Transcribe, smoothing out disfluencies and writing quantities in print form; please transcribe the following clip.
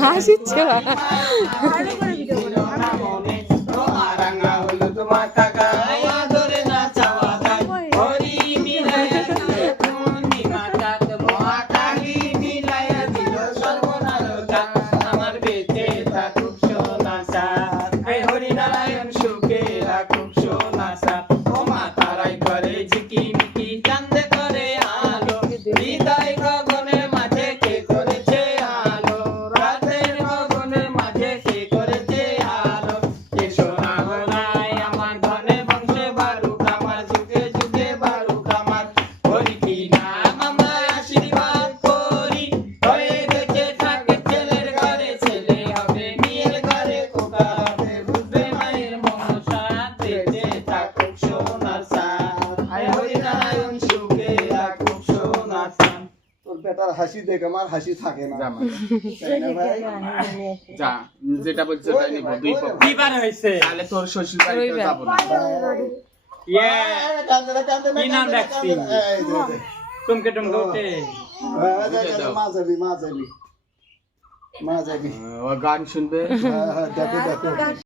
হাসিচ্ছে better হাসি দেখে আমার হাসি থাকে না যা যেটা বলছো তাই নিব দুই পক্ষ কি বার হইছে তাহলে তোর শ্বশুর বাড়িতে যাব না কি নাম রাখছি টুমকে টুমকে উঠে মা যাবি ও গান শুনবে দেখো